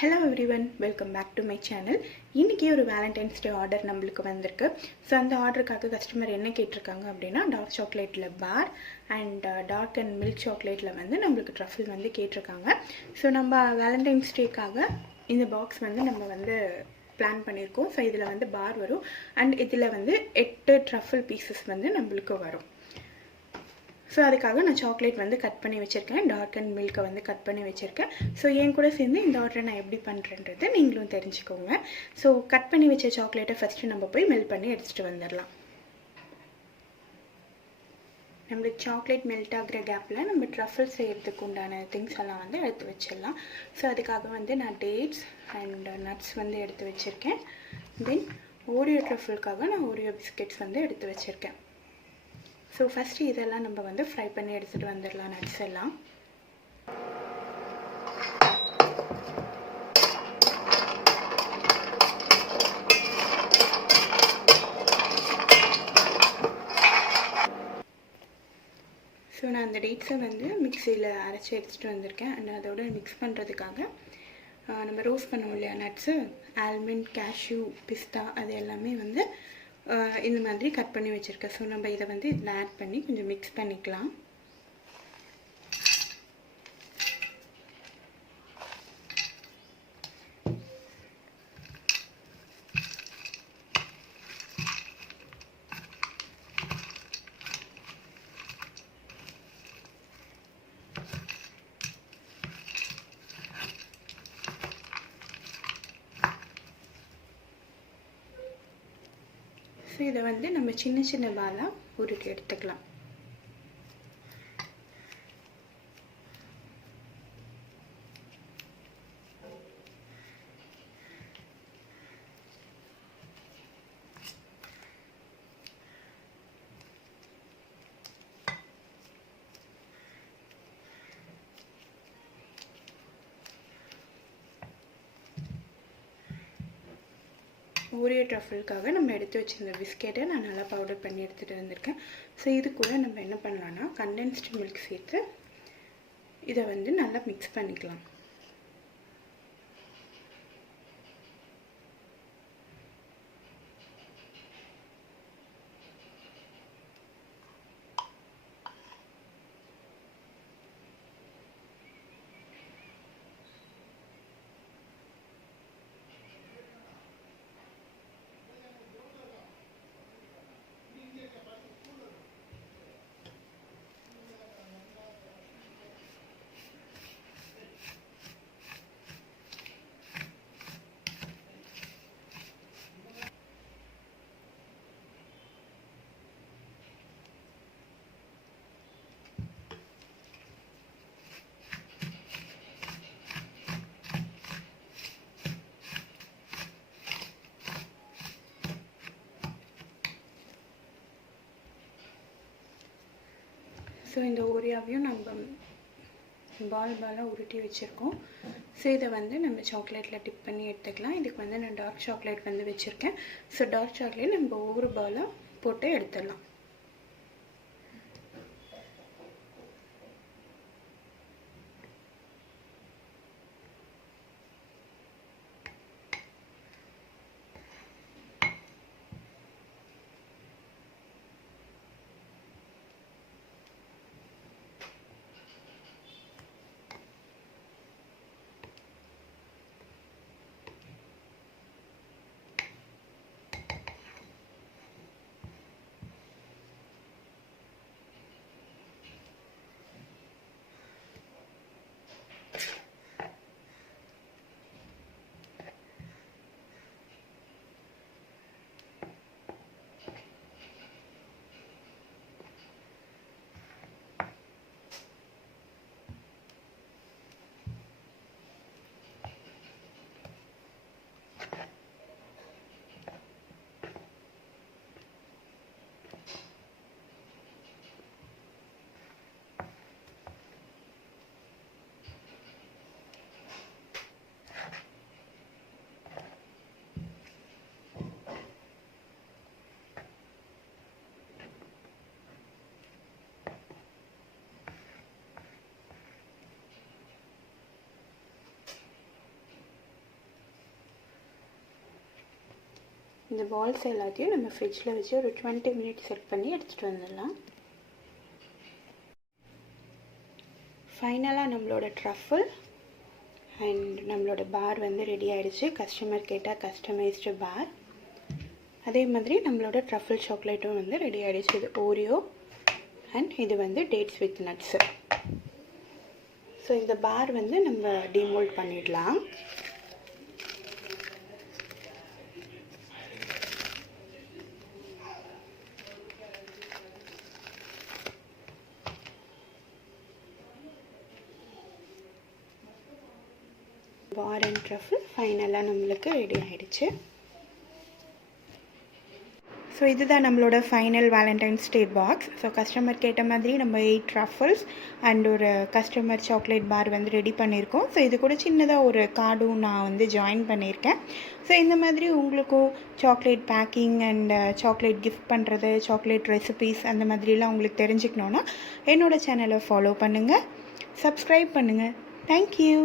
Hello everyone, welcome back to my channel. இன்றைக்கி ஒரு Valentine's டே order நம்மளுக்கு வந்திருக்கு. ஸோ அந்த ஆர்டருக்காக கஸ்டமர் என்ன கேட்டிருக்காங்க அப்படின்னா, டார்க் சாக்லேட்டில் bar and dark and milk சாக்லேட்டில் வந்து நம்மளுக்கு ட்ரஃபிள் வந்து கேட்டிருக்காங்க. ஸோ நம்ம வேலண்டைன்ஸ் டேக்காக இந்த பாக்ஸ் வந்து நம்ம வந்து பிளான் பண்ணியிருக்கோம். ஸோ இதில் வந்து பார் வரும் அண்ட் இதில் வந்து 8 ட்ரஃபிள் பீசஸ் வந்து நம்மளுக்கு வரும். ஸோ அதுக்காக நான் சாக்லேட் வந்து கட் பண்ணி வச்சுருக்கேன், டார்க் அண்ட் மில்கை வந்து கட் பண்ணி வச்சுருக்கேன். ஸோ என் கூட சேர்ந்து இந்த ஆர்டரை நான் எப்படி பண்ணுறேன்றது நீங்களும் தெரிஞ்சுக்கோங்க. ஸோ கட் பண்ணி வச்ச சாக்லேட்டை ஃபஸ்ட்டு நம்ம போய் மெல்ட் பண்ணி எடுத்துகிட்டு வந்துடலாம். நம்மளுக்கு சாக்லேட் மெல்ட் ஆகிற கேப்பில் நம்ம ட்ரஃபிள் செய்கிறதுக்கு உண்டான திங்ஸ் எல்லாம் வந்து எடுத்து வச்சிடலாம். ஸோ அதுக்காக வந்து நான் டேட்ஸ் அண்ட் நட்ஸ் வந்து எடுத்து வச்சுருக்கேன். தென் ஓரியோ ட்ரஃபிள்காக நான் ஓரியோ பிஸ்கெட்ஸ் வந்து எடுத்து வச்சுருக்கேன். ஸோ ஃபஸ்ட்டு இதெல்லாம் நம்ம வந்து ஃப்ரை பண்ணி எடுத்துகிட்டு வந்துடலாம். நட்ஸ் எல்லாம் ஸோ நான் அந்த டேட்ஸை வந்து மிக்சியில் அரைச்சி எடுத்துகிட்டு வந்திருக்கேன். அண்ட் அதோட மிக்ஸ் பண்ணுறதுக்காக நம்ம ரோஸ்ட் பண்ணுவோம் இல்லையா நட்ஸு, ஆல்மண்ட், கேஷ்யூ, பிஸ்தா, அது எல்லாமே வந்து இந்த மாதிரி கட் பண்ணி வச்சுருக்கேன். ஸோ நம்ம இதை வந்து இதில் ஆட் பண்ணி கொஞ்சம் மிக்ஸ் பண்ணிக்கலாம். ஸோ இதை வந்து நம்ம சின்ன சின்ன பாலாக உருட்டி எடுத்துக்கலாம். ஓரியோ ட்ரஃபிள்காக நம்ம எடுத்து வச்சுருந்த பிஸ்கெட்டை நான் நல்லா பவுடர் பண்ணி எடுத்துகிட்டு வந்திருக்கேன். ஸோ இது கூட நம்ம என்ன பண்ணலான்னா கண்டென்ஸ்டு மில்க் சேர்த்து இதை வந்து நல்லா மிக்ஸ் பண்ணிக்கலாம். ஸோ இந்த ஓரியாவையும் நம்ம பாலாக உருட்டி வச்சுருக்கோம். ஸோ இதை வந்து நம்ம சாக்லேட்டில் டிப் பண்ணி எடுத்துக்கலாம். இதுக்கு வந்து நான் டார்க் சாக்லேட் வந்து வச்சுருக்கேன். ஸோ டார்க் சாக்லேட் நம்ம ஒவ்வொரு பாலாக போட்டு எடுத்துடலாம். இந்த பால்ஸ் எல்லாத்தையும் நம்ம ஃப்ரிட்ஜில் வச்சு ஒரு 20 மினிட்ஸ் செட் பண்ணி எடுத்துகிட்டு வந்துடலாம். ஃபைனலாக நம்மளோட ட்ரஃபிள் அண்ட் நம்மளோட பார் வந்து ரெடி ஆகிடுச்சு. கஸ்டமர் கேட்டால் கஸ்டமைஸ்டு பார். அதே மாதிரி நம்மளோட ட்ரஃபிள் சாக்லேட்டும் வந்து ரெடி ஆகிடுச்சு. இது ஓரியோ அண்ட் இது வந்து டேட்ஸ் வித் நட்ஸு. ஸோ இந்த பார் வந்து நம்ம டிமோல்ட் பண்ணிடலாம். பார் அண்ட் ட்ரஃபிள் ஃபைனலாக நம்மளுக்கு ரெடி ஆகிடுச்சு. ஸோ இதுதான் நம்மளோட ஃபைனல் வேலண்டைன்ஸ் டே பாக்ஸ். ஸோ கஸ்டமர் கேட்ட மாதிரி நம்ம 8 ட்ரஃபிள்ஸ் அண்ட் ஒரு கஸ்டமர் சாக்லேட் பார் வந்து ரெடி பண்ணியிருக்கோம். ஸோ இது கூட சின்னதாக ஒரு கார்டும் நான் வந்து ஜாயின் பண்ணியிருக்கேன். ஸோ இந்த மாதிரி உங்களுக்கும் chocolate baking and chocolate gift பண்ணுறது, சாக்லேட் ரெசிபீஸ் அந்த மாதிரிலாம் உங்களுக்கு தெரிஞ்சுக்கணுன்னா என்னோடய சேனலை ஃபாலோ பண்ணுங்கள், சப்ஸ்கிரைப் பண்ணுங்கள். தேங்க்யூ.